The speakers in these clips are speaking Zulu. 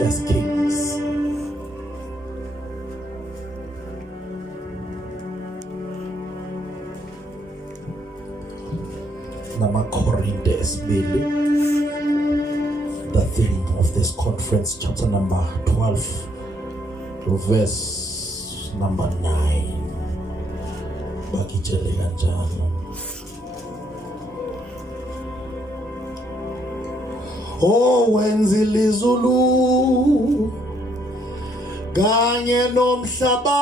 First Kings. The theme of this conference, chapter number 12, verse number 9. Bakitshele kanjalo. Oh, wenzile izulu kanye nomhlaba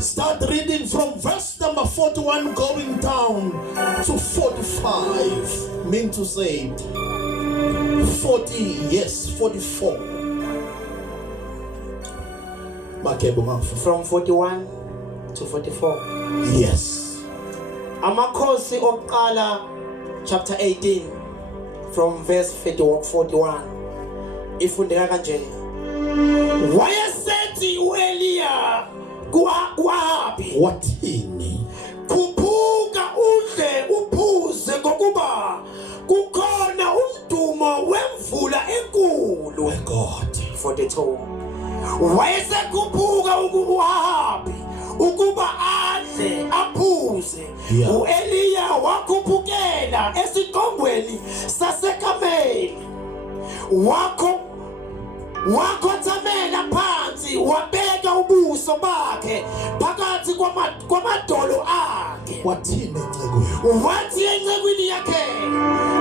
Start reading from verse number 41 going down to 45. Mean to say 40, yes, 44. From 41 to 44. Yes. Amakhosi okuqala chapter 18 from verse 41. Ifundeka kanje. Wayesethi uEliya kwapi wathini khuphuka udle uphuze ngokuba kukhona umdumo wemvula enkulu. My God. 42. Wayesekhuphuka ukuhapi ukuba adle aphuze. uEliya wakhuphukela esiqongweni saseKhameli wakhothamela phansi wabeka ubuso bakhe phakathi kwamadolo akhe. Wathini encekwini? Wathi encekwini yakhe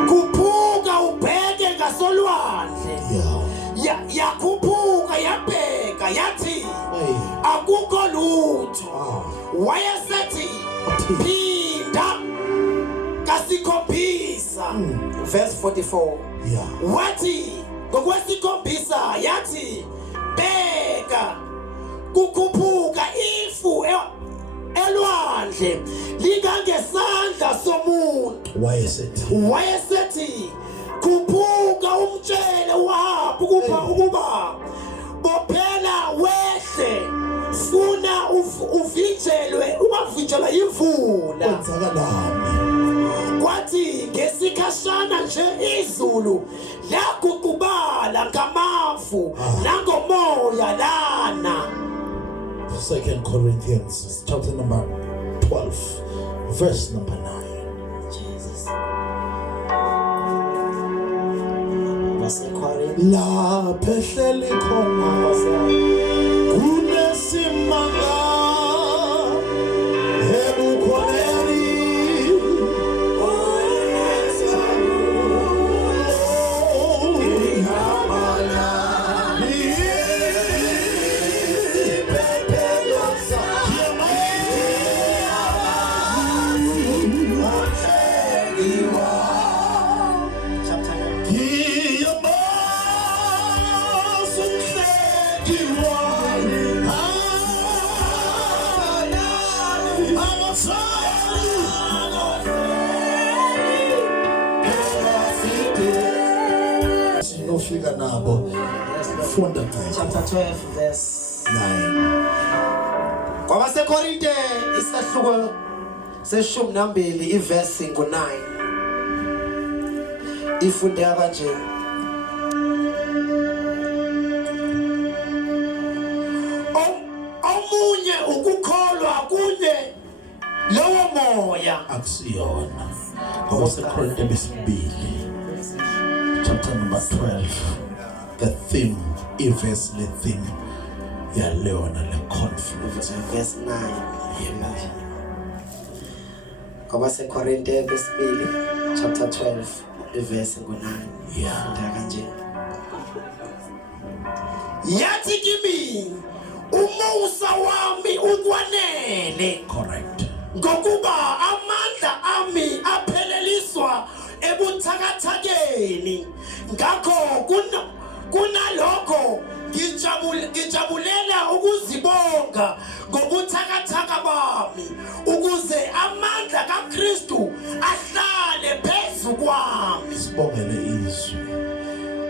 khuphuka ubheke ngasolwandle. Yakhuphuka yabheka yathi akukho lutho. Wayesethi phinda kasikhombisa. Verse 44. Wathi ngokwesikhombisa yathi bheka kukhuphuka ifu elwandle likangesandla somuntu. Wayesethi khuphuka umtshele uhambe ukuba bophela wehle funa uvinjelwe ungavinjelwa imvula. Kwenzakalani? Kwathi ngesikhashana nje izulu laguqubala ngamafu nangomoya lana. 2 Corinthians chapter number 12 verse number 9. Jesus. La phehlele khona kunesimanga ebukhoneni Fika nabo funda chapter 12 verse 9. KwabaseKorinte isahluko seshumi nambili iverse ngo9 ifundeka kanje. Omunye ukukholwa kunye lowo moya akusiyona. KwabaseKorinte besibili chapter number 12, the theme, verse the theme, Leona le conflict. Verse 9. KwabaseKorinte besibili chapter 12 verse ngo9. Kanje. yathi kimi umusa wami ukwanele. Correct. Ngokuba amandla ami apheleliswa ebuthakathakeni. Ngakho kunalokho ngijabulela ukuzibonga ngobuthakathaka bami ukuze amandla kaKristu ahlale phezu kwami. Sibongele izwi.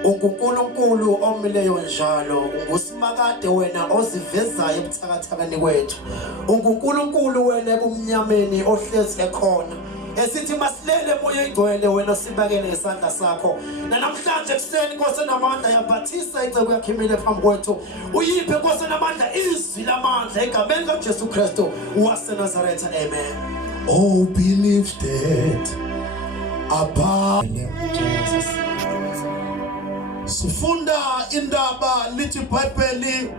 UNKULUNKULU omileyo njalo ngusimakade wena ozivezayo ebuthakathakeni kwethu. UNKULUNKULU wena ebumnyameni ohlezi ekhona. Esithi masilele moya ingcwele wena sibakele ngesandla sakho. Namhlanje kuseni Nkosi enamandla yaphathisa icebo yakhe imile phambi kwethu. Uyiphe Nkosi enamandla izwi lamandla egameni kaJesu Kristu waseNazaretha. Amen. Oh, be lifted above. Jesus. Sifunda indaba lithi iBhayibheli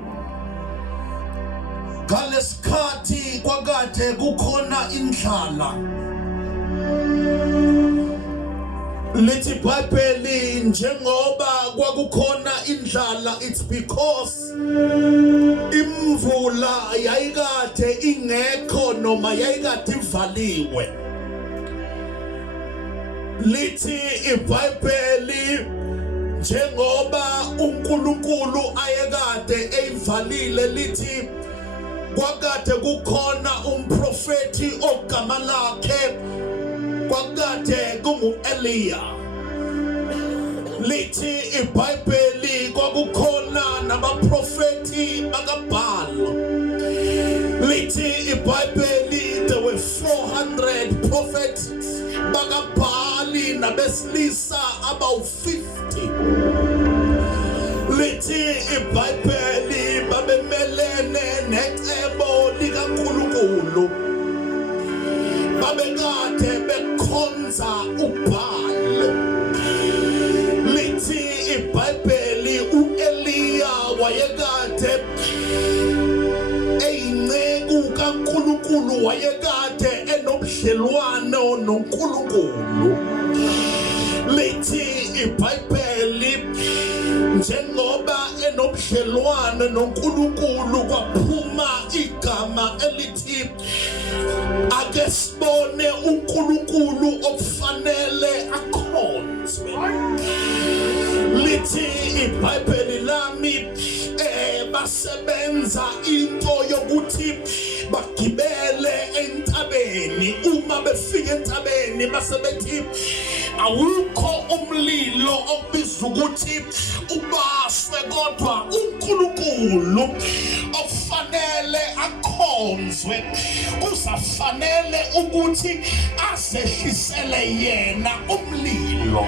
ngalesikhathi kwakade kukhona indlala. Lithi iBhayibheli njengoba kwakukhona indlala, it's because imvula yayikade ingekho noma yayikade ivaliwe. Lithi iBhayibheli njengoba uNkulunkulu ayekade eyivalile, lithi kwakade kukhona umprofeti ogama lakhe kwakade kungu-ELIYA. Lithi iBhayibheli kwakukhona nabaprofeti bakaBhali. Lithi iBhayibheli there were 400 prophets bakaBhali nabesilisa about 50. Lithi iBhayibheli babemelene necebo likaNkulunkulu, babekade bekhonza uBhali. Lithi iBhayibheli uEliya wayekade eyinceku kaNkulunkulu, wayekade enobudlelwano noNkulunkulu. Lithi iBhayibheli njengoba enobudlelwano noNkulunkulu kwaphuma igama elithi ake sibone uNkulunkulu okufanele akhonzwe. Lithi iBhayibheli lami basebenza into yokuthi bagibele entabeni. Uma befika entabeni basebethi awukho umlilo okubizwa ukuthi ubaswe, kodwa uNkulunkulu okufanele akhonzwe kusafanele ukuthi asehlisele yena umlilo.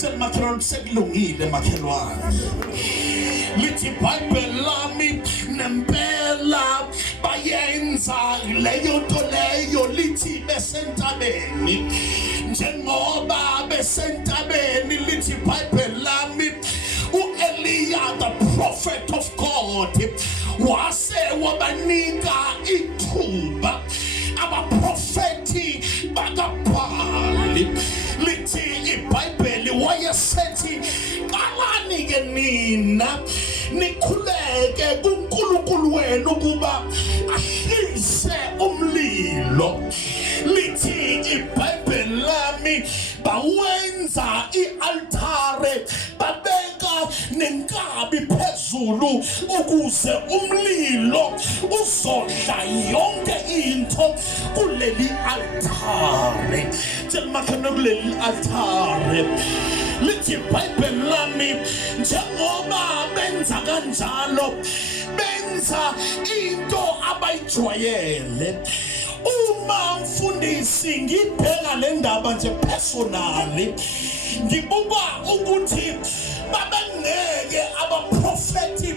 Tell makhelwane sekulungile makhelwane. Lithi iBhayibheli lami nempela bayenza leyo nto leyo. Lithi besentabeni njengoba besentabeni, lithi iBhayibheli lami uEliya the prophet of God wase wabanika ithuba abaprofeti bakaBhali. Lithi iBhayibheli wayesethi qalani ke nina nikhuleke kuNkulunkulu wenu ukuba ahlise umlilo. Lithi iBhayibheli lami bawenza ialtare, babeka nenkabi phezulu ukuze umlilo uzodla yonke into kuleli altare. Temakhona kuleli altare. Lithi iBhayibheli lami njengoba benza kanjalo, benza into abayijwayele. Uma mfundisi ngibheka le ndaba nje personally, ngibuka ukuthi babengeke abaprofeti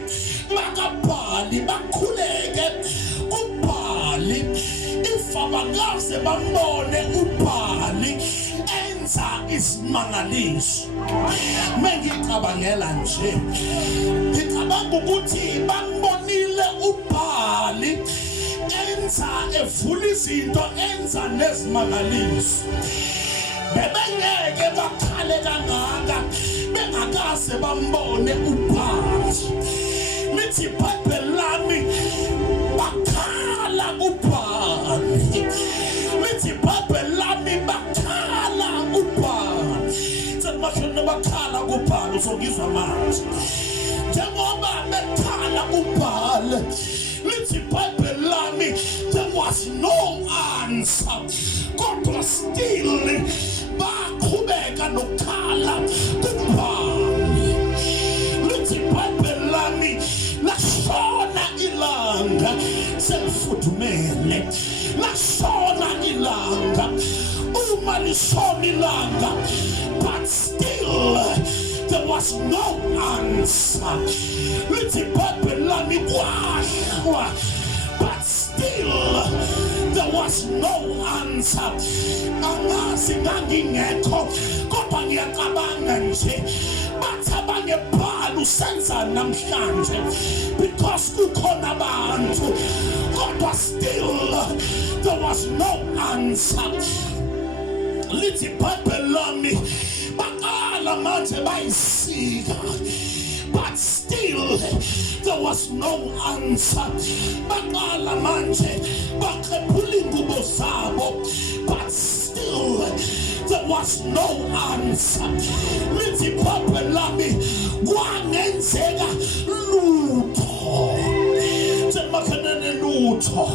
bakaBhali bakhuleke uBhali if abakaze bambone uBhali enza isimangaliso. Mengicabangela nje, ngicabanga ukuthi bambonile uBhali enza evula izinto, enza nezimangaliso. Bebengeke bakhale kangaka bangakaze bambone uBhali. Lithi iBhayibheli lami bakhala uBhali. Lithi iBhayibheli lami bakhala uBhali. Semakhala bakhala uBhali uzongizwa manje. Njengoba bekhala uBhali, lithi iBhayibheli lami there was no answer. Kodwa still baqhubeka nokukhala uBhali. Lithi iBhayibheli lami lashona ilanga selifudumele. Lashona ilanga uma lishona ilanga, but still there was no answer. Lithi iBhayibheli lami kwashwa, but still there was no answer. Angazi ngangingekho kodwa ngiyacabanga nje bathi abanye bhala usenza namhlanje because kukhona abantu, kodwa still there was no answer. Lithi iBhayibheli lami baqala manje bayisika, but still there was no answer. Baqala manje baqephula ingubo zabo, but still there was no answer. Lithi iBhayibheli lami kwangenzeka lutho. Semakhanene lutho.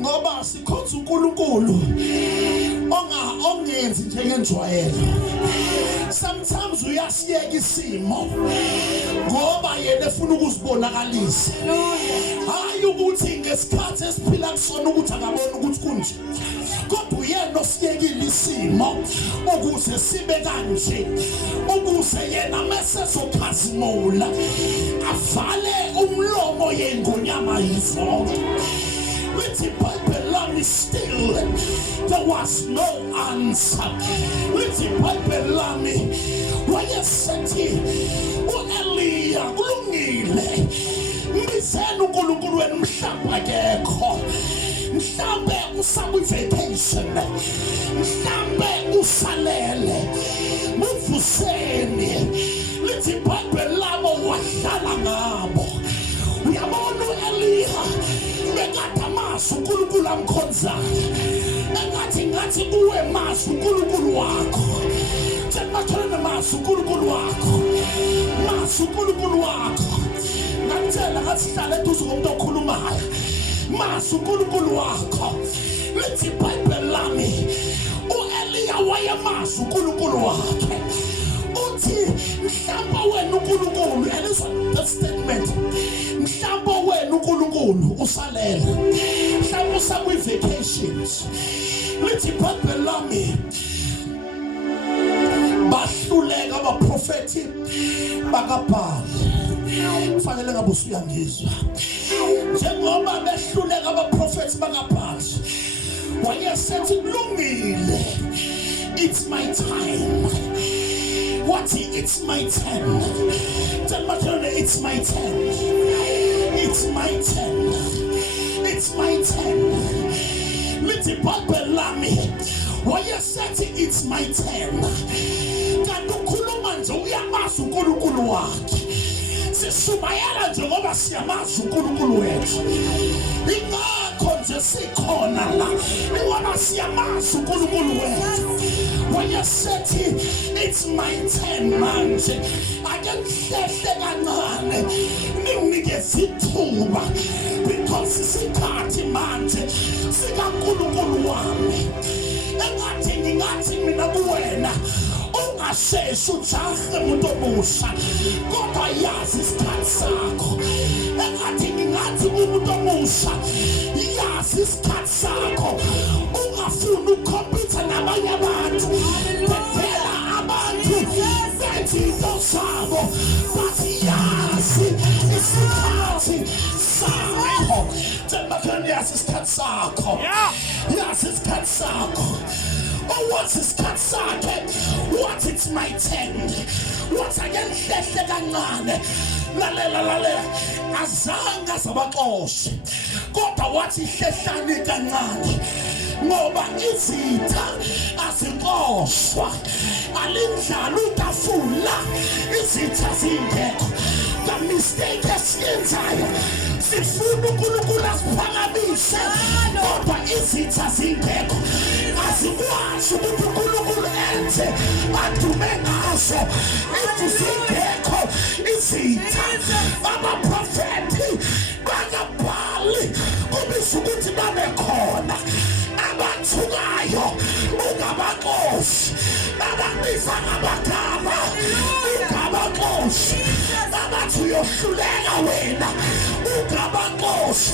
Ngoba sikhonza uNkulunkulu ongenzi njengenjwayelo. Sometimes uyasiyeka isimo ngoba yena efuna ukuzibonakalisa. Hayi ukuthi ngesikhathi esiphila kusona ukuthi akabona ukuthi kunje. Kodwa uyena osiyekile isimo ukuze sibe kanje, ukuze yena mesezokhazimula avale umlomo yengonyama yizonke. Lithi iBhayibheli lami still there was no answer. Lithi iBhayibheli lami wayesethi uEliya kulungile mbizeni uNkulunkulu wenu mhlawumbe akekho, mhlawumbe usakwi-vacation, mhlawumbe usalele, muvuseni. Lithi iBhayibheli labo wahlala ngabo. Uyabona uEliya bekade amazi uNkulunkulu amkhonzayo, engathi kuwe mazi uNkulunkulu wakho. Semakhala mazi uNkulunkulu wakho, mazi uNkulunkulu wakho. Ngakutshela ngathi hlala eduze komuntu okhulumayo, mazi uNkulunkulu wakho. Lithi iBhayibheli lami uEliya wayemazi uNkulunkulu wakhe. Uthi mhlawumbe wena uNkulunkulu, and this one that statement, mhlawumbe wena uNkulunkulu usalela, mhlawumbe usakwi-vacations. Lithi iBhayibheli lami bahluleka abaprofethi bakaBhali. Kufanele ngabe usuyangizwa. Njengoba behluleka abaprofethi bakaBhali, wayesethi kulungile, it's my time. What? It's my turn. Tell my turn, it's my turn. It's my turn. It's my turn. Lithi iBhayibheli lami wayesethi it's my turn. Kanti ukhuluma nje uyamazi uNkulunkulu wakhe. Sisumayela njengoba siyamazi uNkulunkulu wethu. Ingakho nje sikhona la ngoba siyamazi uNkulunkulu wethu. Wayesethi it's my turn manje. Ake ngihlehle kancane ninginikeze ithuba because isikhathi manje sikaNkulunkulu wami. Engathi ngingathi mina kuwena ungasheshi ujahe umuntu omusha, kodwa yazi isikhathi sakho. Engathi ngingathi umuntu omusha yazi isikhathi sakho. Ungafuni ukukhompitha nabanye abantu, bethela abantu bethi into zabo, bathi yazi isikhathi sakho. Jemakani yazi isikhathi sakho. Yazi isikhathi sakho. Oh, what's his katsake? What it's my turn? What's again? La azanga sabaxoshe kodwa wathi hlehlani kancane ngoba izitha azixoshwa alindlala utafula izitha zingekho. The mistake esiyenzayo sifuna uNkulunkulu asiphakamise kodwa izitha zingekho asikwazi ukuthi uNkulunkulu enze adume ngazo izingekho izitha. Abaprofeti bakaBhali kubizwa ukuthi babekhona abathukayo ungabankosi ababiza ngabagama ungabankosi abathi uyohluleka wena ungabankosi.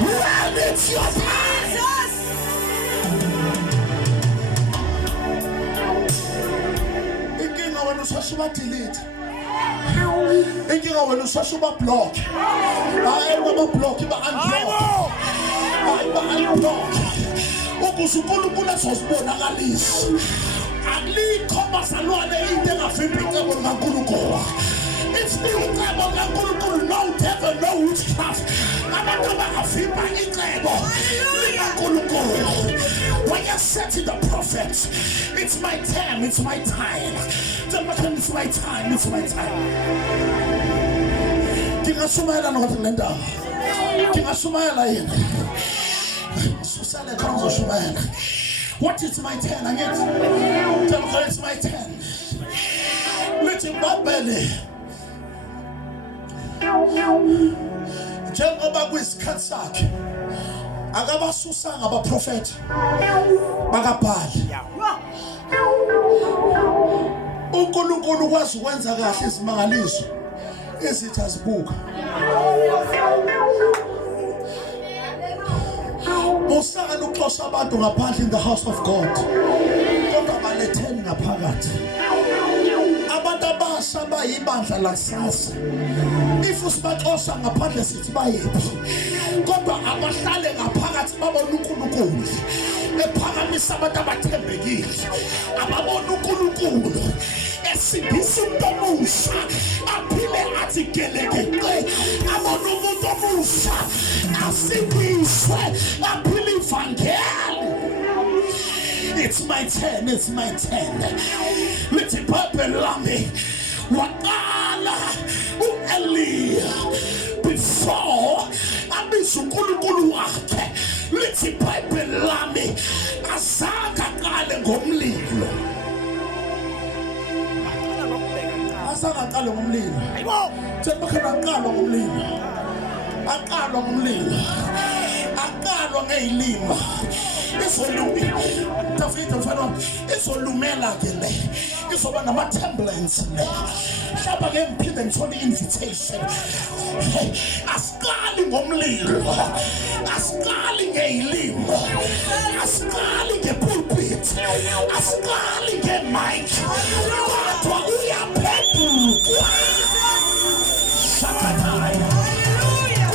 When it's your time, inkinga wena usashuba delete, inkinga wena usashuba block. Hayi ngaba-block ba-unblock, hayi ba-unblock ukuze uNkulunkulu azosibonakalisa. Alikho bazalwane into engavimbi icebo likaNkulunkulu. It's the icebo likaNkulunkulu, no devil, no witchcraft. Abantu abangavimba icebo likaNkulunkulu. When you're setting the prophets, it's my time, it's my time. It's my time, it's my time. Kingashumayela nokuthi lenda. Kingashumayela yini. Susale khona uzoshumayela. What is my turn? I get. Tell me it's my turn. Lithi babele. Njengoba kuyisikhathi sakhe akabasusanga abaprofeti bakaBhali. uNkulunkulu kwazi ukwenza kahle izimangaliso izitha zibuka. Usana uxosha abantu ngaphandle in the house of God kodwa baletheni ngaphakathi. Abantu abasha bayibandla lasasa if usibaxosha ngaphandle sithi bayephi kodwa abahlale ngaphakathi babona uNkulunkulu ephakamisa abantu abathembekile ababona uNkulunkulu esindisa umuntu omusha aphile athi gelekeke abona umuntu omusha asindiswe aphile ivangeli. It's my turn, it's my turn. Lithi iBhayibheli lami waqala uEliya before abiza uNkulunkulu wakhe. Lithi iBhayibheli lami azange aqale ngomlilo. Azange aqale ngomlilo. Themba aqala ngomlilo. Aqalwa ngomlilo. Aqalwa ngezilima. Izolumi. David mfana izolumela ke le. Izoba nama-templates le. Hlaba ke ngiphinde ngithole invitation. Asiqali ngomlilo. Asiqali ngezilima. Asiqali ngepulpit. Asiqali ngemic. Kodwa uyaphendula. Shakataya.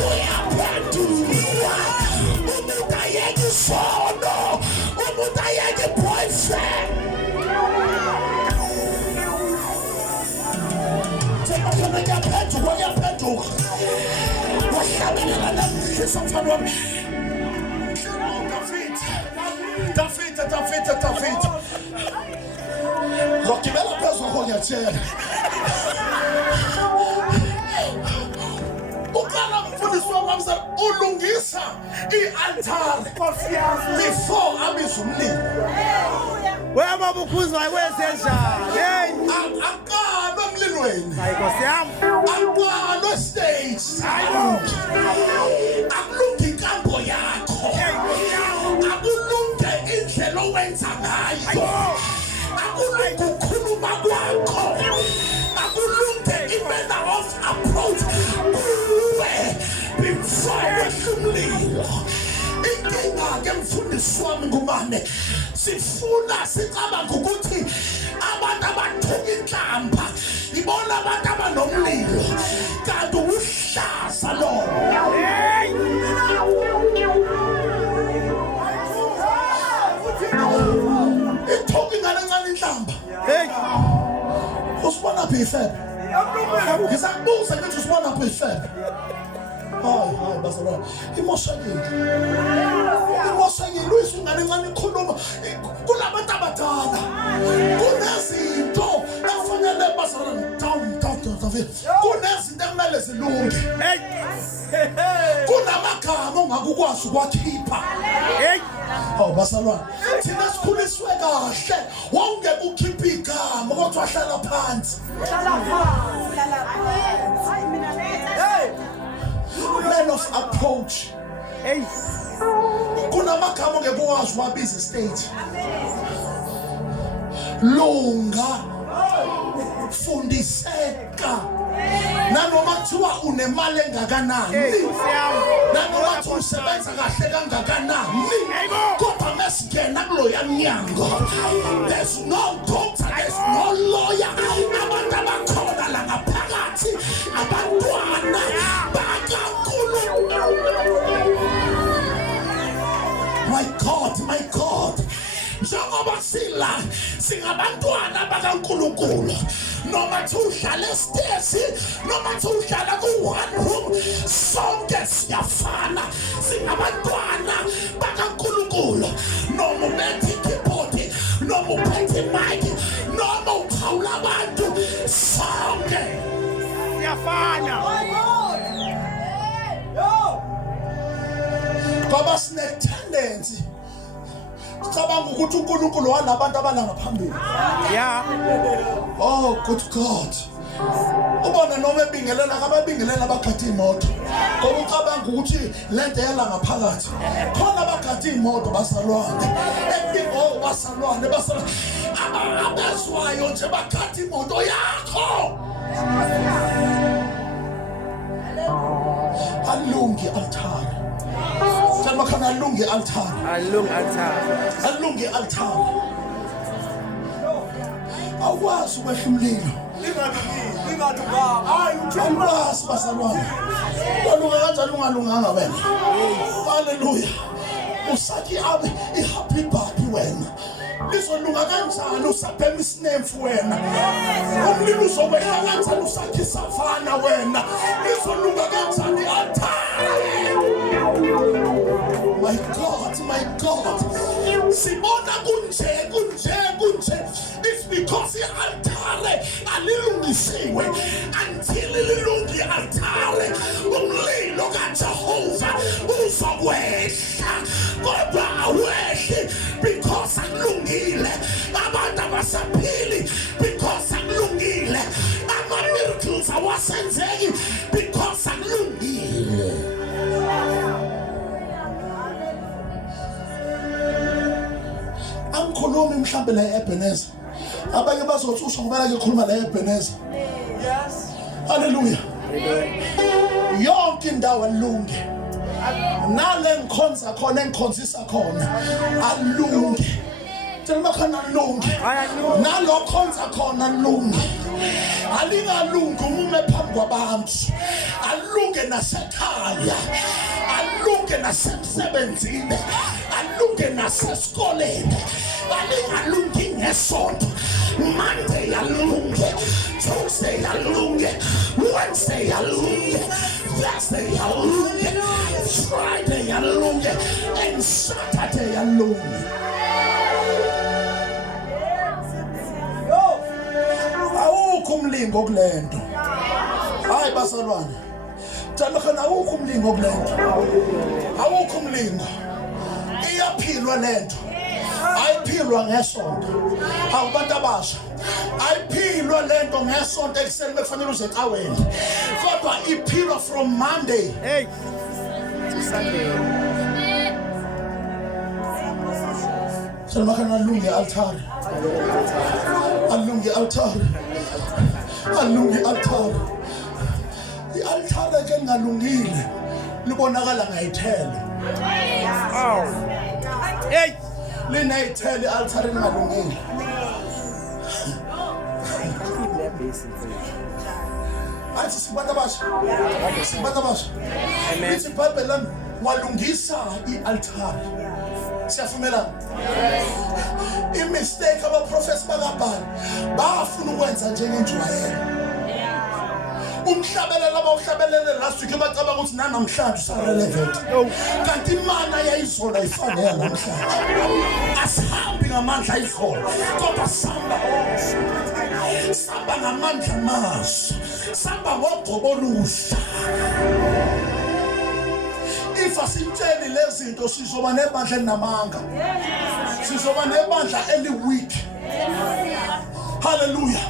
Uyaphendula. Umuntu ayeke isono. Umuntu ayeke boyfriend. Uyaphendula. Wahlabelela namhlisa mfana wami. David. Ngokugibela phezulu ngiyatshela. Uqala umfundisi wami ulungisa i-altare before abiza umlilo. Wema Khuzwayo wenzenjani? Hey, akalo emlilweni. hayi Nkosi yami. Akalo stage. Akulungi inkambo yakho. Akulunge indlela owenza ngayo. Akulungi ukukhuluma kwakho. Akulunge i-manner of approach. Before umlilo. Inkinga ke mfundisi wami ngubane sifuna sicabanga ukuthi abantu abathuka inhlamba ibona abantu abanomlilo kanti uhlaza lo. Ithuka ingane encane inhlamba. Hey, Usibona phi ifebe? Ngisakubuza ukuthi usibona phi ifebe? Hayi bazalwane. Imoshakile. Imoshakile uyisungane encane ikhuluma kulabantu abadala. Kunezinto efanele bazalwane down. Kunezinto ekumele zilunge. Kunamagama ongakukwazi ukwakhipha. Hawu bazalwane. Thina sikhuliswe kahle. Wongeke ukhiphe igama kodwa wahlala phansi. Men of approach. Kunamagama ongeke ukwazi wabiza stage. Lunga. Fundiseka. Nanoma kuthiwa unemali engakanani, nanoma kuthiwa usebenza kahle kangakanani, kodwa mesingena kuloya mnyango, there's no doctor, there's no lawyer. Abantu abakhona la ngaphakathi abantwana bakaNkulunkulu. My God. Njengoba singabantwana bakaNkulunkulu, noma uhlala esitezi, noma uhlala ku-one room, sonke siyafana. Singabantwana bakaNkulunkulu, noma ubethe ikeyboard, noma uphethe imike, noma uqhawula abantu, sonke siyafana. Ngoba sine-tendency cabanga ukuthi uNkulunkulu walabantu abalanga phambili. Oh good God. Ubona noma ebingelela ababingelela abagadi imoto. Ngoba ucabanga ukuthi lento yala ngaphakathi. Khona abagadi imoto bazalwane. Ebingo bazalwane abezwayo nje bagadi imoto yakho. Alungi altar. Selma kana alungi altar. Alungi altar. Awazi ukwehla umlilo. Hayi uthembazi bazalwane. Balunga kanjani ungalunganga wena? Hallelujah. Usathi abe ihappy baby wena. Izolunga kanjani usaphema isinemfu wena? Umlilo uzokwehla kanjani usathi savana wena? Izolunga kanjani altar? My God. Sibona kunje. It's because the altare alilungisiwe until lilungi altare. Umlilo kaJehova uzokwehla. Kodwa awehli because akulungile. Abantu abasaphili because akulungile. Ama-miracles awasenzeki because akulungile. Angikhulumi mhlambe la eBenezer. Abanye bazothi usho ngoba ke khuluma la eBenezer. Yes. Hallelujah. Yonke indawo alunge. Nale ngikhonza khona engikhonzisa khona alunge. Thelma khona alunge. Nalo khonza khona alunge. Alingalungi umume phambi kwabantu. Alunge nasekhaya. Alunge nasemsebenzini. Alunge nasesikoleni. Alingalungi ngesonto. Monday alunge, Tuesday alunge, Wednesday alunge, Thursday alunge, Friday alunge, and Saturday alunge. Awukho umlingo kulento. Hayi bazalwane. Thana khona awukho umlingo kulento. Awukho umlingo. Iyaphilwa lento. Ayiphilwa ngesonto. Awubantu abasha. Ayiphilwa lento ngesonto ekuseni bekufanele uze ecaweni. Kodwa iphilwa from Monday to Sunday. Selma kana alungi altar. Alungi altar. Alungi altar. I-altar ke ngalungile libonakala ngayithelo. Hey, linayithelo i-altar ngalungile. Athi sibatabasha. Amen. Ithi iBhayibheli lami walungisa i-altar. Siyafumela? I-mistake abaprofesi bakabani bafuna ukwenza njengenjwayelo. umhlabelela abawuhlabelele last week bacabanga ukuthi namhlanje usarelevant kanti imana yayizona ifanele namhlanje asihambi ngamandla ayizona kodwa samba ngamandla maso samba ngogqobolusha if asitsheli lezi zinto sizoba nebandla elinamanga sizoba nebandla eli-weak hallelujah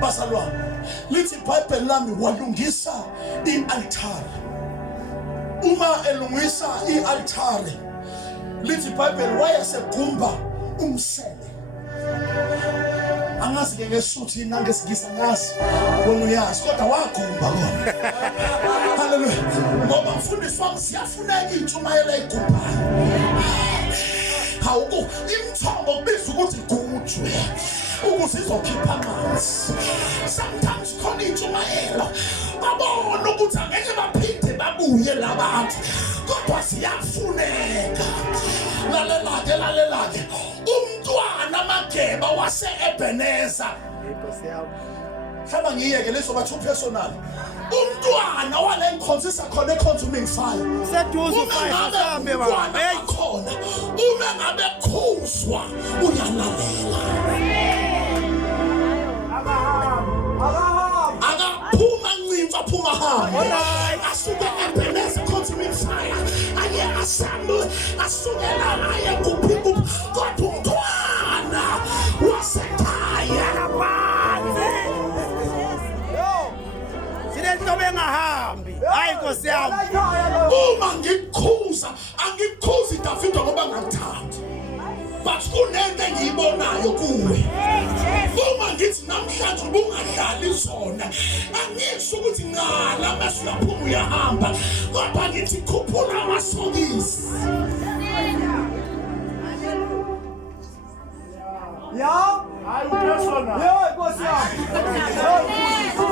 basalwane lithi iBhayibheli lami walungisa i-altare uma elungisa i-altare lithi iBhayibheli wayesegumba umsele angazi ke ngesuthi nangesigisa ngazi wena uyazi kodwa wagumba kona hallelujah ngoba mfundisi wami siyafuneka intshumayelo egumbayo hawu imithombo kubiza ukuthi igujwe ukuze izokhipha amanzi sometimes khona intshumayelo babona ukuthi angeke baphinde babuye labantu kodwa siyafuneka lalelake umntwana mageba wase-Ebeneza hlaba ngiyeke lizoba too personal umntwana wale nkhonzisa khona e-consuming fire umntwana khona uma ngabe khuzwa uyalalela akaphuma ncimfa phuma hambe asuke e-Ebeneza consuming fire aye assemble asukela aye kuphi kodwa umntwana wasekhaya bengahambi hayi Nkosi yami uma ngikukhuza angikukhuzi David ngoba ngakuthanda but kunento engiyibonayo kuwe uma ngithi namhlanje ubungadlali zona angisho ukuthi ngala mase uyaphuma uyahamba kodwa ngithi khuphula amasokisi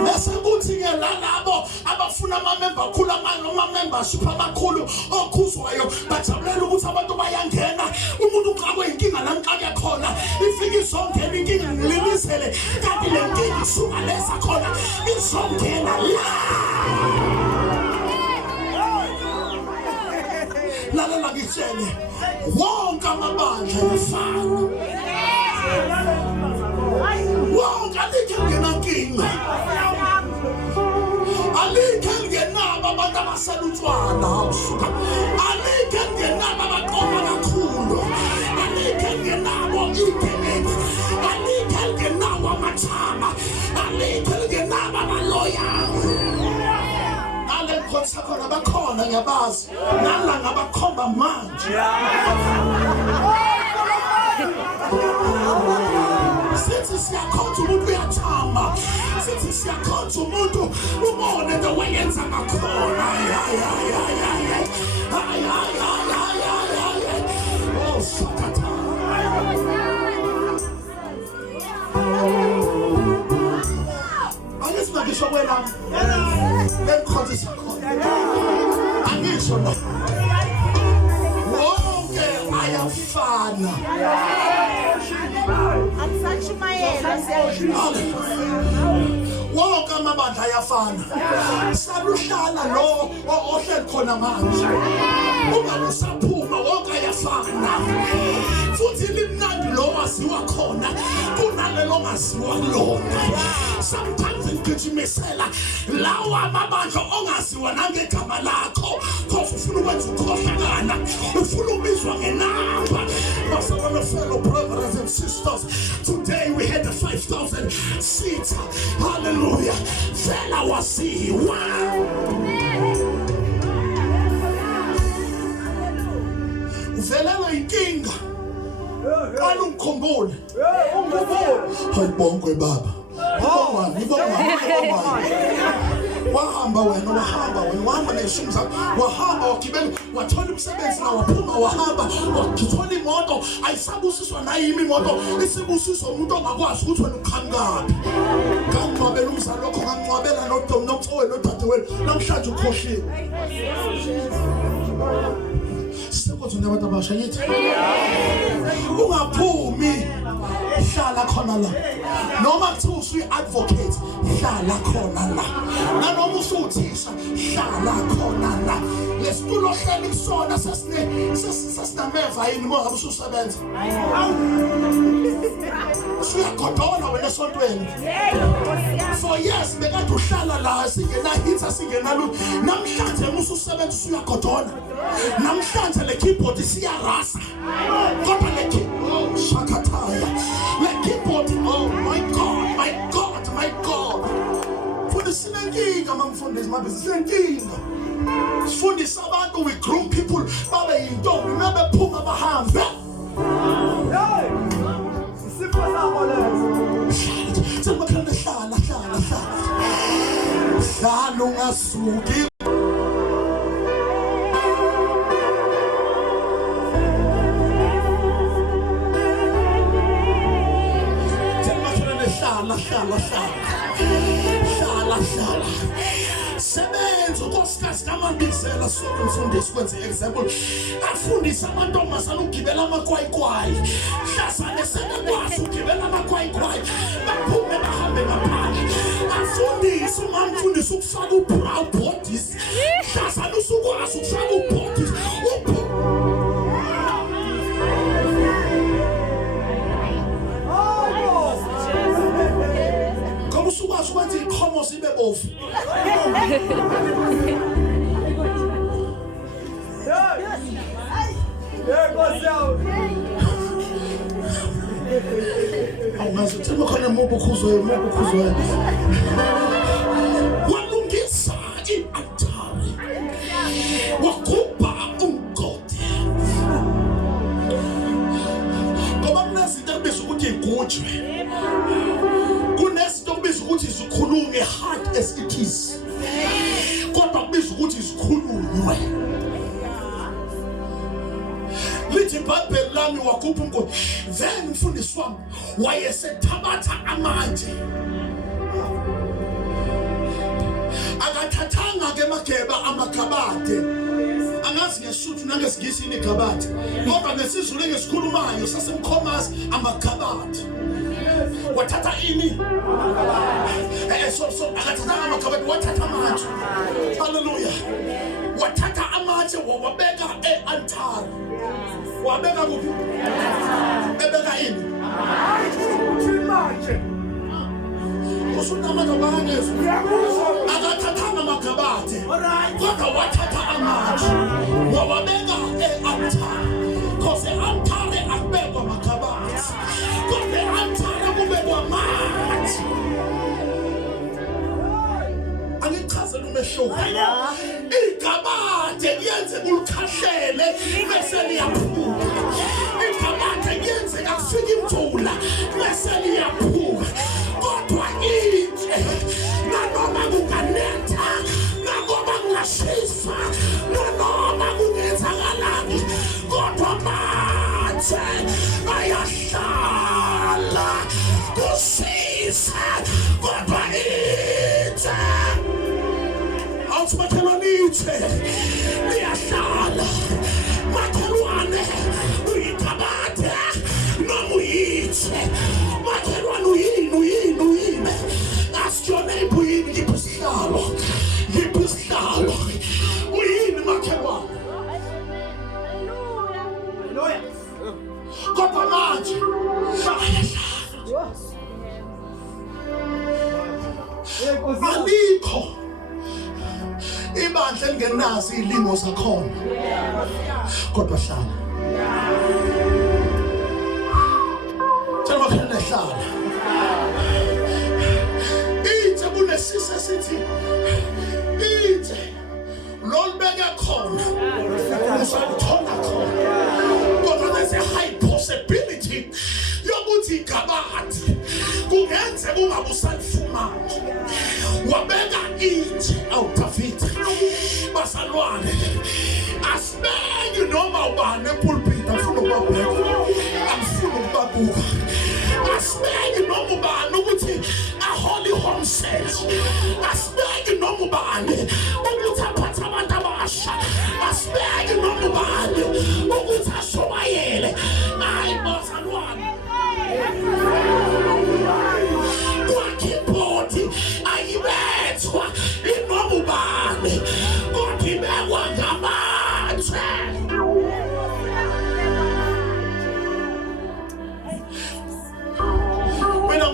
bese kuthi ke lalabo abafuna amamember akhulu ama-membership amakhulu okhuzwayo bajabulela ukuthi abantu bayangena umuntu uqakwe inkinga la ngiqake khona ifike izongena inkinga ngililisele kanti le nkinga isuka lesa khona izongena la lalela ngitshele wonke amabandla yafana wonke alikhengenankinga alikhengenabo abantu abaselutshwana usuka alikhengenabo abaqoma kakhulu alikhengenabo igebengu alikhengenabo amathama alikhengenabo abaloya ale nkonsa khona bakhona ngiyabazi nala ngabakhomba manje sithi siyakhonza umuntu uyathamba sithi siyakhonza umuntu ubone the way yenza ngakhona oh sakata angisho ngisho wena bengikhonza isakhona angisho no wonke ayafana wonke amabandla ayafana saluhlala lo ohleli khona manje uma usaphuma wonke ayafana futhi limnandi lo waziwa khona kunalelo ngaziwa kulona sometimes ngijimisela lawa amabandla ongaziwa nangegama lakho khofu ufuna ukwenza ukhohlakala ufuna ubizwa ngenamba. Fellow brothers and sisters, today we had the 5,000 seats. Hallelujah. Fella wasi wow. Velelo inkinga. Alumkhombole. Hayibongwe baba. Ngibonga. wahamba neshumi zakho, wahamba wagibela, wathola umsebenzi na waphuma wahamba, wathola imoto, ayisabusiswa nayimi imoto, isibusiswa umuntu ongakwazi ukuthi wena ukhangaphi. Ngangcwabela umzali wakho, ngangcwabela nomfowenu nodadewenu, namhlanje ukhohliwe. Sisekozo nabantu abasha yithi ungaphumi hlala khona la noma kuthiwa usuyi-advocate hlala khona la nanoma usuthisha hlala khona la lesitulo ohleli kusona sesinameva yini uma ngabe ususebenza usuyagodola wena esontweni for years bekade uhlala la singena-hits asingenalutho namhlanje ususebenza usuyagodola namhlanje le keyboard siyarasa kodwa le keyboard shakataya le keyboard oh my god fundisa inkinga mamfundisi mabhizinisi inkinga sifundisa abantu we groom people babe yintombi nabephuma bahambe sebakhanda hlala ungasuki hlala sebenza unkosikazi kaMandizela sonke umfundisi kwenze example afundisa amantombazana ukugibela amakwayikwayi hlazane sebekwazi ukugibela amakwayikwayi baphume bahambe ngaphandle afundisa umamfundisi ukufaka ubrow bodies hlazane usukwazi ukufaka ubodies usukwazi ukwenza iqhomo zibe bovu awungazi ukuthi bakhona mobo Khuzwayo walungisa i-altari wagubha umgodi ngoba kunezinto ekubizwa ukuthi igujwe kunezinto ekubizwa ukuthi zikhulunywe hard as it is kodwa kubizwa ukuthi zikhulunywe lithi iBhayibheli lami wagubha umgodi then umfundisi wami wayesethabatha amanje akathathanga-ke mageba amakhabade angazi ngesuthu nangesingisini ikhabade kodwa nesizulu engesikhulumayo sasemkhomazi amakhabade wathatha ini so akathathanga amakhabade wathatha amanje haleluya wathatha amanje wawabeka e-altari wabeka kuphi ebeka ini usunamandla banganezo akathathanga amakhabade kodwa wathatha amanje wawabeka e-altari because e-altari akubekwa amakhabade kodwa e-altari akubekwa amanje angichazela umehluko igabade yenze ulikhahlele bese liyaphuka igabade yenze akufika imvula bese liyaphuka kodwa itshe nanoma kunganetha nanoma kungashisa nanoma kungenzakalani kodwa manje ayahlala kusisa kodwa itshe awusimakhelwanitshe liyahlala makhelwane uyikhabade noma uyitshe makhelwane uyini asikuyona ibuyini yiphi isihlalo uyini makhelwane kodwa manje alikho ibandla elingenazi ilingo zakhona kodwa hlala tshela khona hlala ithe kunesise sithi ithe lolibeka khona usalithola khona kodwa there's a high possibility yokuthi igabade kungenze kungabusalifumanje wabeka ithe awudavida basalwane asibeki noma ubani epulpit afuna ukubabheka afuna ukubabuka asibeki noma ubani ukuthi a-holy home says asibeki noma ubani ukuthi aphathe abantu abasha asibeki noma ubani ukuthi ashumayele hayi basalwane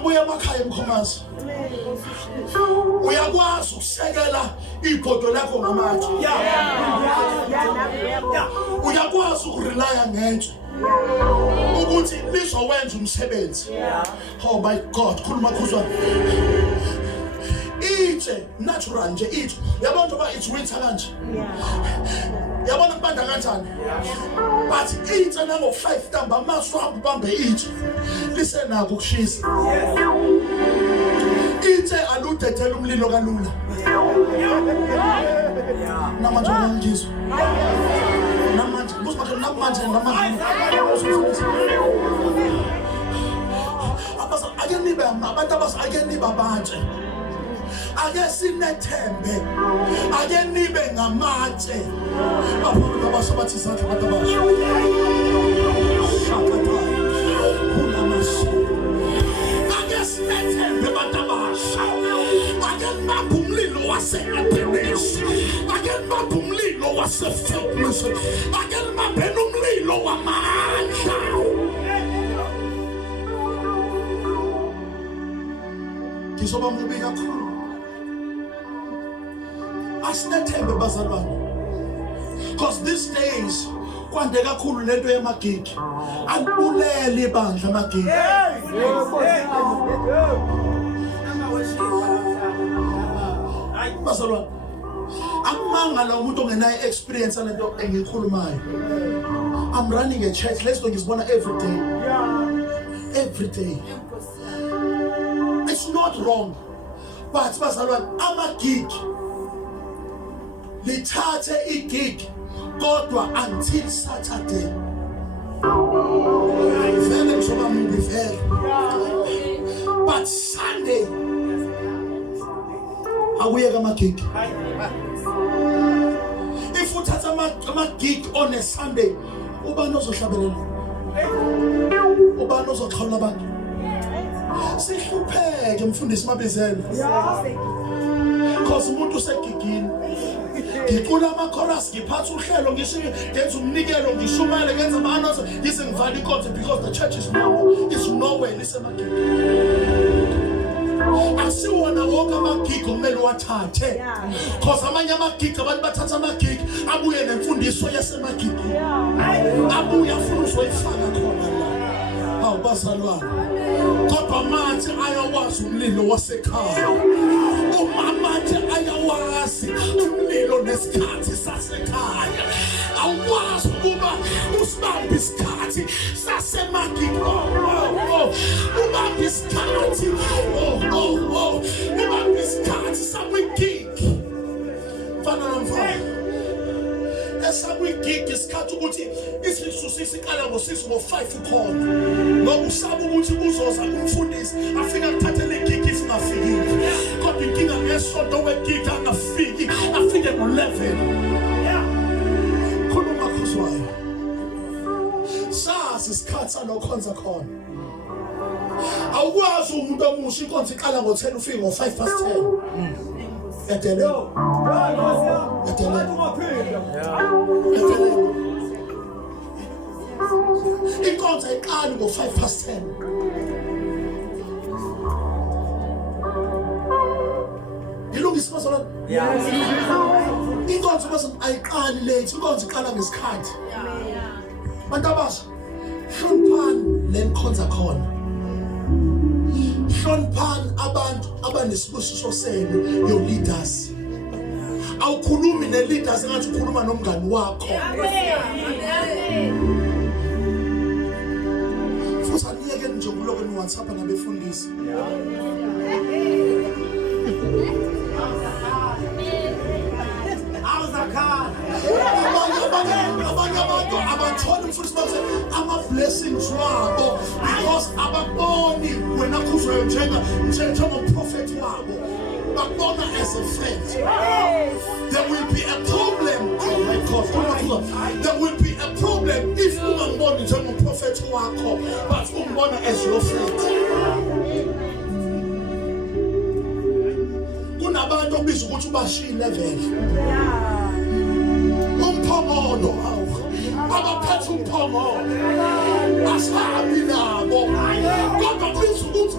ubuye emakhaya emkhomazi uyakwazi ukusekela ibhodo lakho ngamatshe uyakwazi ukurelaya ngento ukuthi lizowenza umsebenzi. Oh my God, khuluma Khuzwayo. Itshe natural nje itshe yabona ba it's winter kanje yabona kubanda kanjani but itshe nango 5 ntamba maswambu bambe itshe lisenako ukushisa itshe aludedela umlilo kalula namanje ngizwe namanje busibakhe namanje abasa akenibe abantu abasa akenibe abanje ake sinethembe ake nibe ngamatshe abantu abasabathi izandla abantu abasha ake sinethembe abantu abasha ake nibambe umlilo wase-happiness ake nibambe umlilo wase-fitness ake nibambe umlilo wamandla. Ngizoba mubi kakhulu asinethembe bazalwane because these days kwande kakhulu lento yamagigi akubulele ibandla amagigi bazalwane amangala umuntu ongenayo experience lento engikhulumayo. I'm running a church, let's go ngizibona every day. It's not wrong, but bazalwane amagigi lithathe igig kodwa until Saturday vele ngizoba mubi vele but Sunday awuye kamagig. If uthatha amagig on a Sunday ubani ozohlabelela ubani ozoxhawula abantu sihlupheke mfundisi mabizela because umuntu usegigini ngicula ama-chorus ngiphatha uhlelo ngenza umnikelo ngishumayele ngenza ama-announce yize ngivala inkonzo because the church is nowhere lisemagigi. Asiwona wonke amagigi okumele wathathe because amanye amagigi abantu bathatha amagigi abuye nemfundiso yasemagigi abuye afuna uzoyifaka khona la awubazalwane kodwa manje ayawazi umlilo wasekhaya umamanje ayawazi umlilo nesikhathi sasekhaya awazi ukuba usibambe isikhathi sasemagigi ubambe isikhathi ubambe isikhathi sakwigigi fana namfana esakwigigi isikhathi ukuthi isisu sikala ngo6 ngo5 ukhona ngoba usaba ukuthi kuzoza umfundisi afika kuthathele igigi singafikile kodwa inkinga ngesonto wegigi angafiki afike ngo11 khuluma Khuzwayo sazi isikhathi salokhonza khona awukwazi umuntu omusha inkonzo iqala ngo10 ufike ngo5:10 edelelo inkonzo iqala ngo5:10 ilungisa bazalwane inkonzo bese ayiqali late inkonzo iqala ngesikhathi bantu abasha hloniphani le nkonzo khona hloniphani abantu abanesibusiso senu your leaders awukhulumi ne-leaders engathi ukhuluma nomngani wakho futhi aniyeke nje ukuloku ni-WhatsApp nabefundisi abanye abantu abatholi umfundisi bakhe ama-blessings wabo because ababoni wena Khuzwayo njengomprofethi wabo bakubona as a friend. There will be a problem. Oh my God, there will be a problem if ungamboni njengomprofethi wakho but umbona as your friend. Kunabantu obizwa ukuthi ubashiya level umphongolo abaphethe umphongolo asabi nabo kodwa kubizwa ukuthi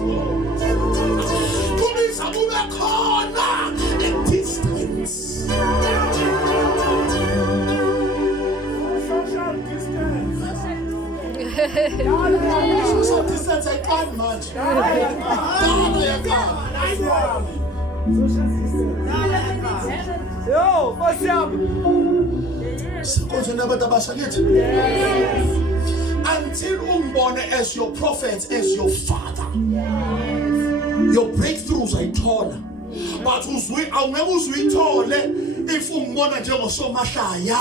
ayiqali manje. Qala yaqala. Yo, what's up? Sikhonze nabantu abasha kithi. Until umbone as your prophet, as your father. Your breakthroughs ayithola. But awungeke uzuyithole if ungibona njengosomahlaya.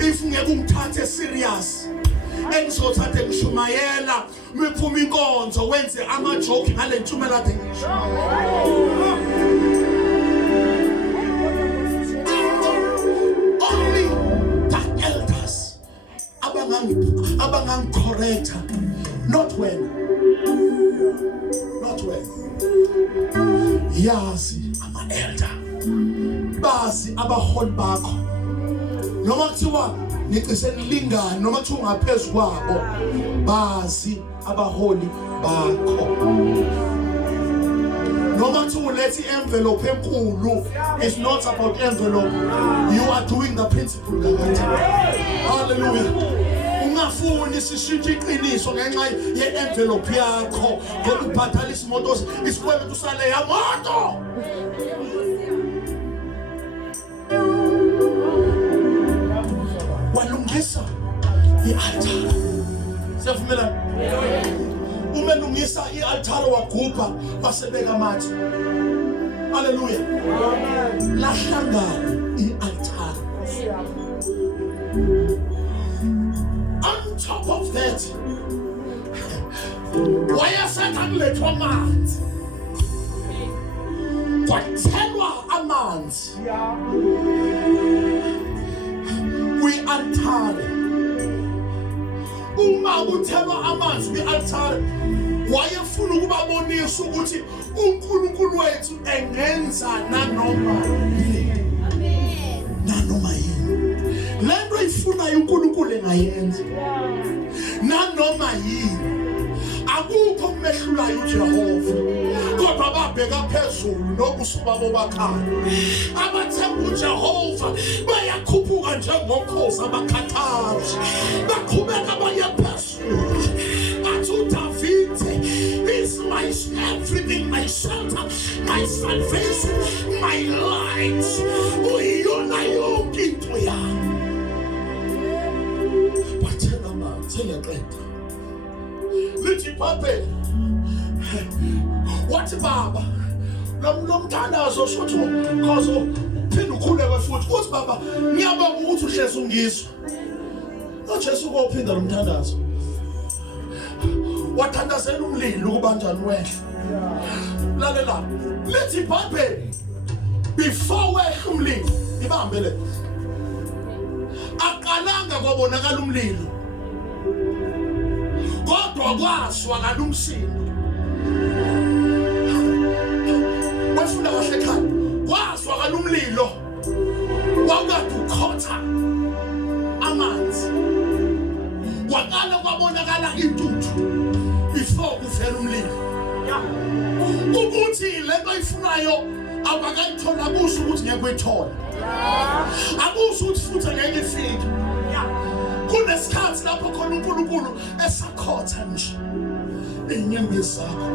If ngeke ungithathe serious. Engizothathe ngishumayela miphuma inkonzo wenze ama joke ngale ntshumayela kade ngisho. Only the elders abangang corrector, not when yazi ama elder bazi abaholi bakho noma kuthiwa niqiselingana noma kuthiwa ungaphezulu kwabo bazi abaholi bakho noma kuthiwa ulethe envelope enkulu. It's not about envelope, you are doing the principle. Hallelujah. Ungafuni sishintshe iqiniso ngenxa ye-envelope yakho ngoba ubhatala isimoto isikweletu sale yamoto. Walungisa i-altar. Siyavumelana? Umelungisa i-altar wagubha wasebeka amathe. Hallelujah. Lahlangana i-altar. On top of that, wayesetha kulethwa amanzi. Kwathelwa amanzi. Kwi-altare. Uma kuthelwa amanzi kwi-altare, wayefuna ukubabonisa ukuthi uNkulunkulu wethu engenza nanoma yini. Nanoma yini. Lento ifunayo uNkulunkulu engayenza. Nanoma yini. Akukho kumehlulayo uJehova. Kodwa babheka phezulu nobuso babo bakhaya. Abathemba uJehova bayakhuphuka njengokhozi abakhathazi. Baqhubeka baye phezulu. Athi uDavid is my everything, my shelter, my salvation, my light. Uyona yonke into yami. Bathela manzi ngaqeda. Lithi Papa, wathi baba nomthandazo shotho khozo phela ukhuleke futhi uthi baba ngiyabonga ukuthi uhlezi ungizwa. Nojesu kophinda lomthandazo. Wathandazela umlilo ukubanjani wehle. Lalela. Lithi Papa, before wehle umlilo ibambe le. Aqalanga kwabonakala umlilo. Kodwa kwaswa kalumsindo. Wafuna kahle ekhaya. Kwaswa kalumlilo. Wakade ukhotha amanzi. Kwaqala kwabonakala intuthu before kuvela umlilo. Ukuthi lento ayifunayo abakayithola kusho ukuthi ngeke uyithola. Akusho ukuthi futhi ngeke ifike. Kunesikhathi lapho khona uNkulunkulu esakhotha nje inyembezi zakho.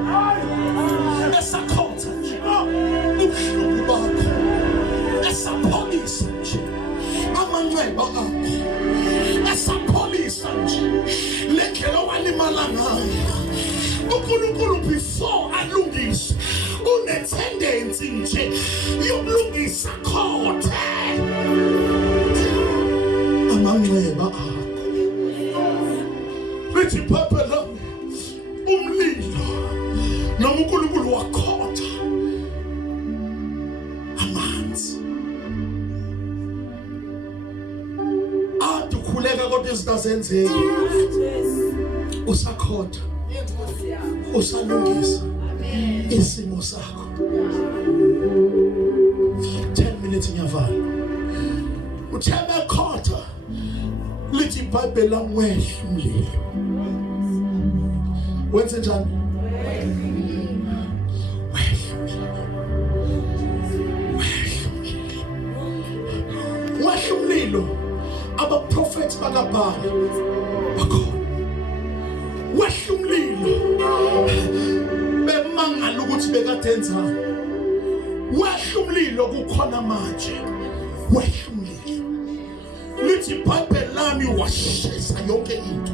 Esakhotha nje ubuhlungu bakho. Esapholisa nje amanxeba akho. Esapholisa nje lendlela walimala ngayo. uNkulunkulu before alungise une-tendency nje yokulungisa khothe amanxeba akho. Lithi Papa la umlilo noma uNkulunkulu wakhotha amanzi. Adukhuleka kodwa izinto zenzeki. Usakhotha. Usalungisa isimo sakho. 10 minutes ngiyavala. Utheme khotha. Lithi iBhayibheli langwehle umlilo. Wenze njani? Wehle umlilo. Aba prophets bakaBhali bakhona. Wehle umlilo. kadenza wehla umlilo kukhona manje wehla umlilo lithi iBhayibheli lami washisa yonke into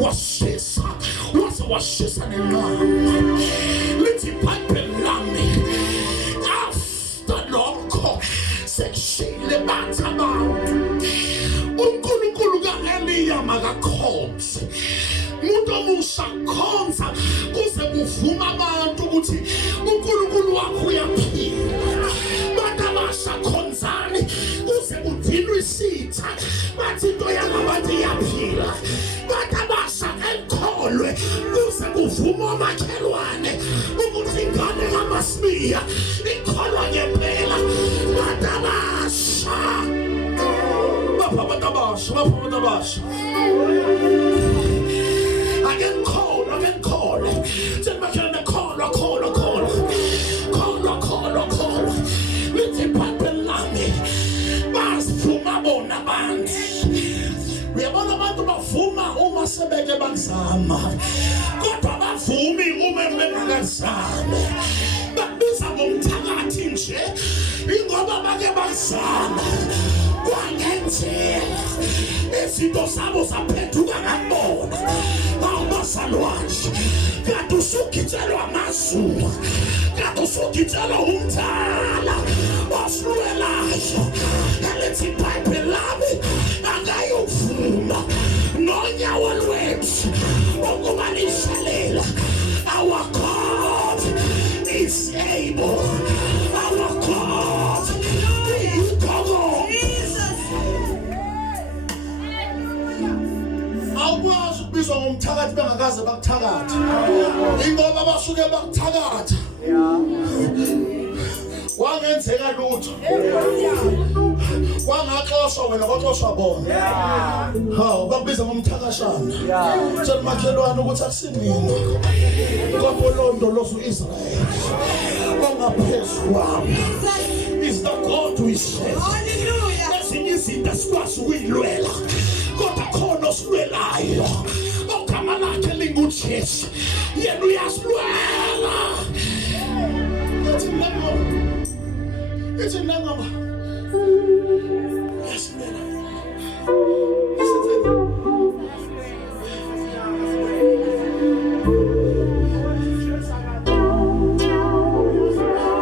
washisa washisa nenqama lithi iBhayibheli lami after lokho sekushile bathi abantu uNkulunkulu kaEliya makakhonze umuntu omusha khonza kuze kuvuma abantu ukuthi uNkulunkulu wakho uyaphila bantu abasha khonzani kuze kudinwe isitha bathi into yangabantu iyaphila bantu abasha ekholwe kuze kuvuma omakhelwane ukuthi ingane kaMasiya ikholwa ngempela bantu abasha abantu abasha Again call. Tell my friend to call. Let's iBhayibheli lami basivuma bona abantu. Uyabona abantu bavuma uma sebeke bakuzama. Kodwa bavumi uma bengakazami. Babiza ngomthakathi nje ingoba bake bazama. Kwangenzeka izinto zabo zaphenduka ngabona awubasalwazi kade usugitshelwa amazulu kade usugitshelwa umdala osilwelayo elithi iBhayibheli lami angayovuma nonyawo lwethu ukuba lishalela our God is able our God is God. Awukwazi ukubizwa ngomthakathi bengakaze bakuthakatha ingoba basuke bakuthakatha wangenzeka lutho wangaxoshwa wena kwaxoshwa bona hawu bakubiza ngomthakashana tshela makhelwane ukuthi akusimina kwapolondo losu Israel ongaphezulu kwami is the God who is said ezinye izinto asikwazi ukuyilwela kodwa khona osilwelayo ogama lakhe linguJesu yena uyasilwela It's in Nangama. Yes, man.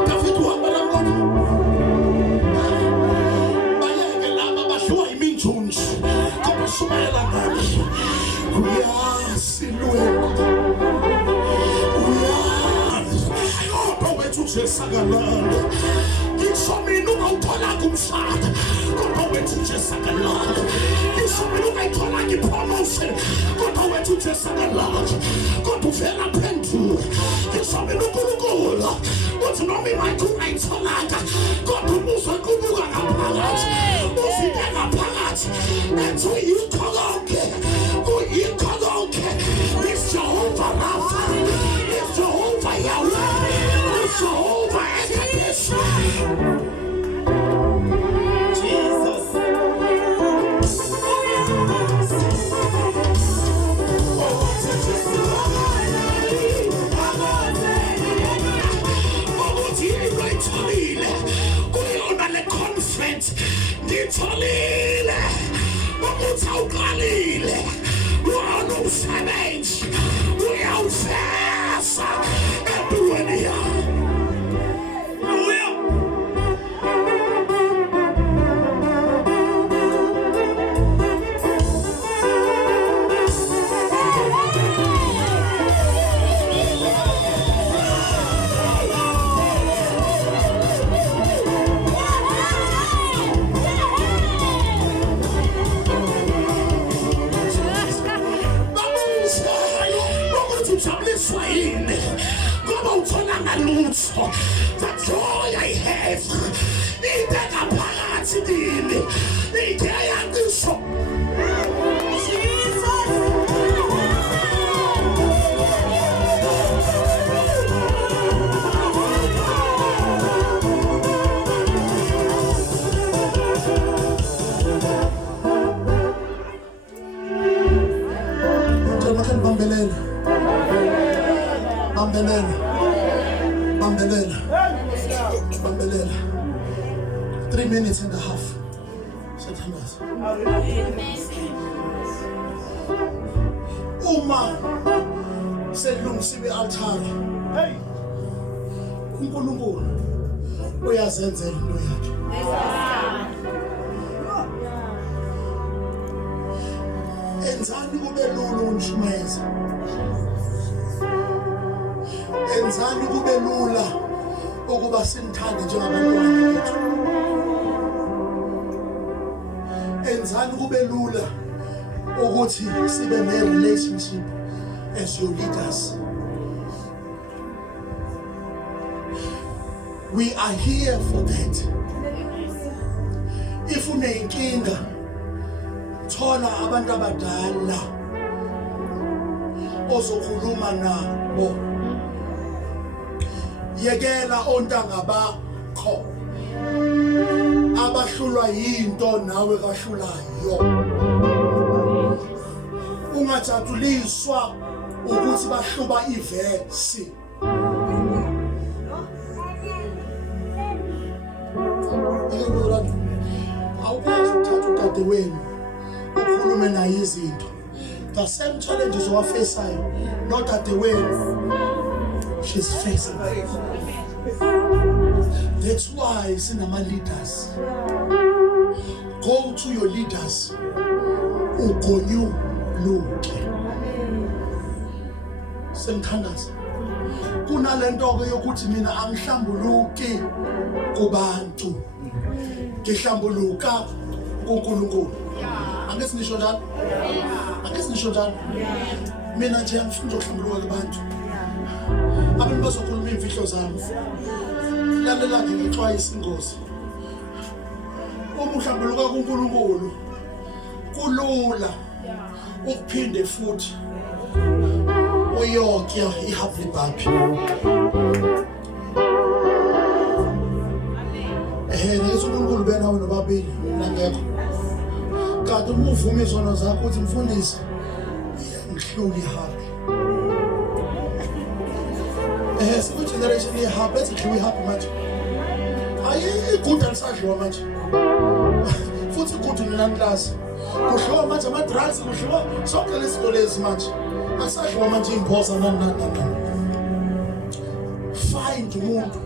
David wahamba ngqondo. Bayeke laba bahluwa iminjunju. Kodwa shumela ngami. Uyasilwela. Kodwa Jesu akalala. Isomini ungawuthola kumshada kodwa wethu Jesu akalala isomini ungayithola ngepromotion kodwa wethu Jesu akalala kodwa uvela phendula isomini uNkulunkulu uthi noma imali ungayitholanga kodwa umuzwa kubuka ngaphakathi uzike ngaphakathi ethi uyikho konke is Jehovah Rapha is Jehovah Yahweh is Jehovah Ekadesh ngitholile ukuthi awuqalile wona umsebenzi uyawufesa empilweni yakho. The joy I have, Bambelele. Bambelela. 3 minutes and a half. Sethambaza. Uma selungisiwe altare. Hey. uNkulunkulu uyazenzela into yakhe. Enzani kube lula ukushumayeza. Enzani kube lula ukuba sinithande njengabantwana bethu. Enzani kube lula ukuthi sibe ne-relationship as your leaders. We are here for that. If unenkinga, thola abantu abadala ozokhuluma nabo. Yekela ontanga bakho abahlulwa yinto nawe kahlulayo. Ungajabuliswa ukuthi bahluba ivesi. Awukwazi ukuthatha udadewenu ukhulume naye izinto. The same challenges owafesayo nodadewenu she's facing. That's why sinama leaders. Go to your leaders. Ukulunkuluke. Semthandaza. Kunalento ke yokuthi mina angihlambuluki kubantu. Ngihlambuluka kuNkulunkulu. Angeke nisho njalo? Angeke nisho njalo? Mina nje angifuni ukuhlambuluka kubantu. Abantu bazokhuluma imfihlo zami. Lalela ngixwayisa ingozi. Uma uhlambuluka kuNkulunkulu kulula ukuphinde futhi uyokya ihabli baphi. Ngithi uNkulunkulu benawe nobabili nangekho. Kanti uma uvuma izono zakho uthi mfundisi ngihluli ihabli. Siku generation ihabli ethi ngihluli ihabli manje. Ayi iguda lisadliwa manje. Futhi iguda linanhlazi. Kuhlowa manje ama-drugs kuhlowa sonke lezinto lezi manje. Asadliwa manje imphosa nani. Find umuntu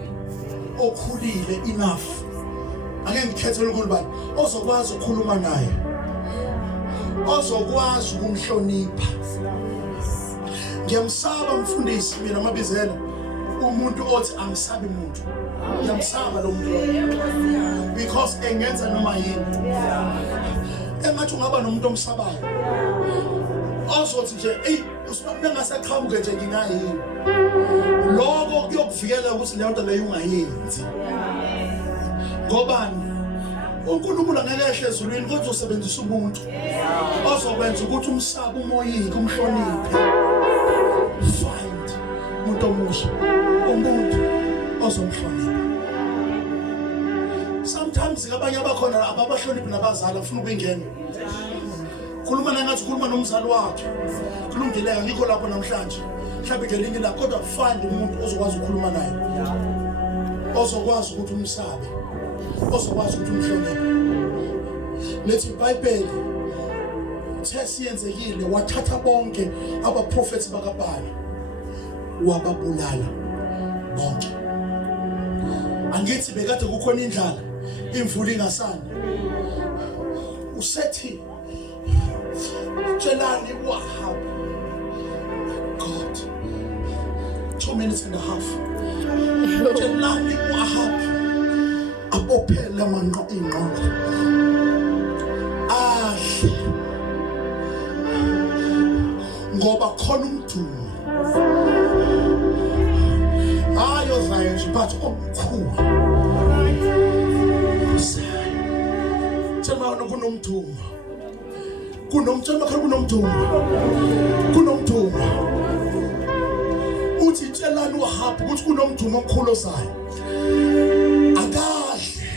okhulile enough. Ake ngikhethele uNkulunkulu ozokwazi ukukhuluma naye. Ozokwazi ukumhlonipha. Ngiyamsaba mfundisi mina mabizela umuntu othi angisabi umuntu. Ngiyamsaba lo muntu. Because engenza noma yini. Engathi ungaba nomuntu omsabayo. Ozothi nje usibona ngaseqhamuke nje ngingayini. Lokho kuyokuvikela ukuthi leyo nto leyo ungayenzi. Ngobani? uNkulunkulu angeke ehle ezulwini kodwa usebenzisa umuntu. Ozokwenza ukuthi umsaba umoyike umhloniphe. Find umuntu omusha. Umuntu ozomhlonipha. Sometimes abanye abakhona ababahloniphi nabazali afuna ukungena. Khuluma nangathi khuluma nomzali wakhe. Kulungileka ngikho lapho namhlanje. Mhlawumbe ngelinye la kodwa find umuntu ozokwazi ukukhuluma naye. Ozokwazi ukuthi umsabe. Ozokwazi ukuthi umhloniphe. Lethi iBhayibheli sesiyenzekile wathatha bonke abaprofeti bakaBhali wababulala bonke. Angithi bekade kukhona indlala imvula ingasani. Usethi tshelani wahab God 2 minutes and a half. Tshelani wahab abophele amanqo ingqondo. Ngoba khona umdumo. Ayo zayenje but omkhulu. Tshelani kunomdumo. Kunomdumo. Uthi tshelani wahab ukuthi kunomdumo omkhulu ozayo. Akahle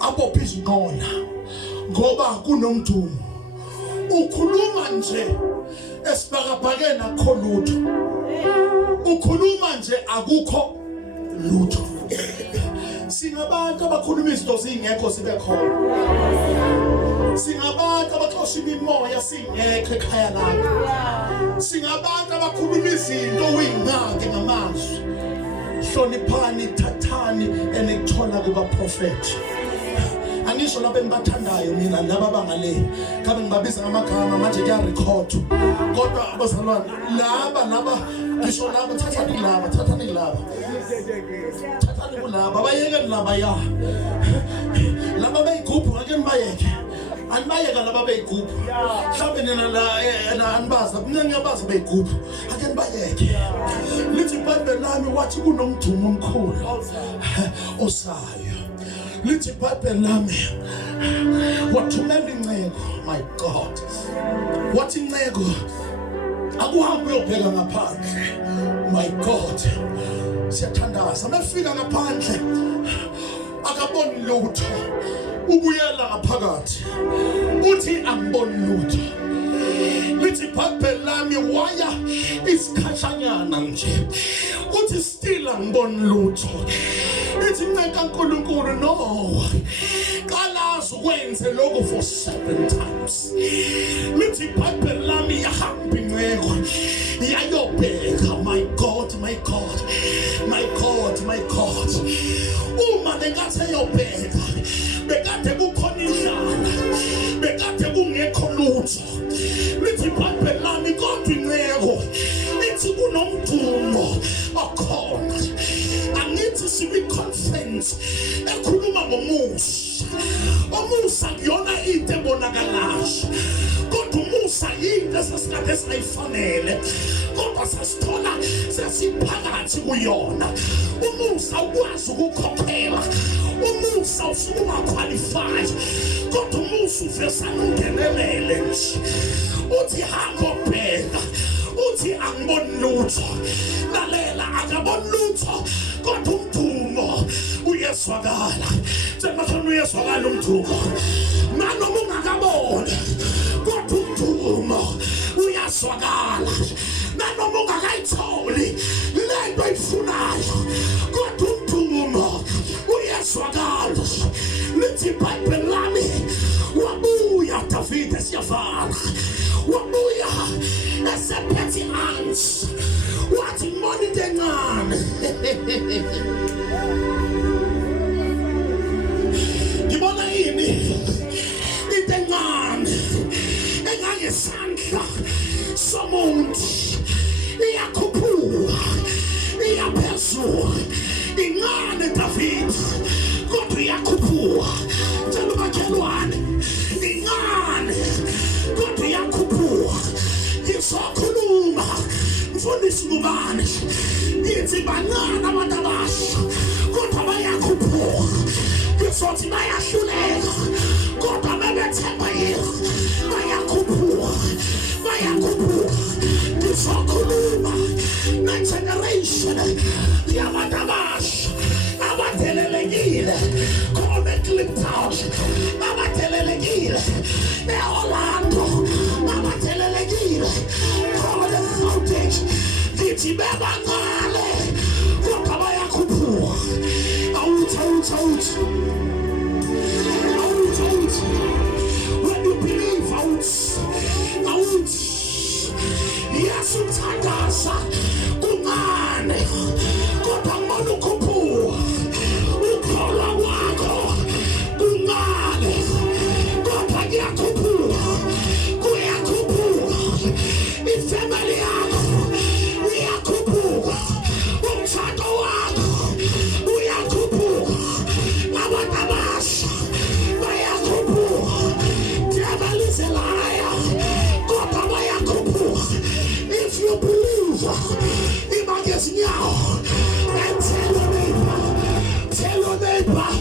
abophe izinqola ngoba kunomdumo. Ukhuluma nje esibhakabhakeni akho lutho. Ukhuluma nje akukho lutho. Singabantu abakhuluma izinto zingekho sibe khona. Singabantu abaxosha imimoya singekho ekhaya lakho. Singabantu abakhuluma izinto uyinqake ngamazwi. Hloniphani, thathani enekuthola kubaprofethi. Angisho lapho engibathandayo mina laba bangale. Kabe ngibabiza ngamagama manje kuyarecord. Kodwa abazalwane laba ngisho laba thathani laba. Thathani kulaba bayeke laba ya. Laba bayigubhu ngeke nibayeke. Anibayeka laba bayigubhu. Mhlawumbe nina la anibaza, mina ngiyabaza bayigubhu. Ake nibayeke. Lithi iBhayibheli lami wathi kunomdumo omkhulu osayo. Lithi iBhayibheli lami wathumela inceko, my God. Wathi inceko akuhambe uyobheka ngaphandle, my God. Siyathandaza mefika ngaphandle akaboni lutho, ubuyela ngaphakathi uthi angiboni lutho. Lithi iBhayibheli lami waya isikhashanyana nje uthi still angiboni lutho. Lithi inceka uNkulunkulu no, qalaza ukwenze lokho for 7 times. Lithi iBhayibheli lami yahamba inceko yayobheka, my God, my God, my God, my God. Uma bengathi yobheka bekade kukhona indlala, bekade kungekho lutho. Lithi iBhayibheli lami kodwa inceko lithi kunomdumo okhona. Angithi sibi conference ekhuluma ngomusa. Umusa kuyona into ebonakalayo. Kodwa umusa yinto esesikade sayifanele. Kodwa sasithola sesiphakathi kuyona. Umusa ukwazi ukukhokhela. Umusa usuke ungaqualified. Kodwa umusa uvesa ungenelele nje. Uthi hamba ubheka. Uthi angiboni lutho. Lalela akaboni lutho. Kodwa umdumo uyezwakala. Njengoba uyezwakala umdumo. Nanoma ungakaboni. Kodwa umdumo uyezwakala. Nanoma ungakayitholi lento oyifunayo. Kodwa umdumo uyezwakala. Lithi iBhayibheli lami wabuya David esiyavala. Wabuya esephethe hands. Wathi ngibona into encane. Ngibona yini into encane engangesandla somuntu iyakhuphuka iyaphezulu. Incane David kodwa iyakhuphuka. Tshela umakhelwane incane kodwa iyakhuphuka. Ngizokhuluma mfundisi ngubani ngithi banana abantu abasha kodwa bayakhuphuka. Ngizothi bayahluleka kodwa bebethemba yena bayakhuphuka. Ngizokhuluma ne-generation yabantu abasha abadelelekile Clip Town abadelelekile e-Orlando abadelelekile Gauteng. Ngithi bebancane kodwa bayakhuphuka. Awuthi when you believe awuthi Yesu uthandaza kungane kodwa ngibona ukhuphuka. Ukholwa kwakho kungane kodwa kuyakhuphuka. Ifamily yakho iyakhuphuka. Umthando wakho uyakhuphuka. Abantu abasha bayakhuphuka. Devil is a liar. Kodwa bayakhuphuka. If you believe, imagine now and tell your neighbor,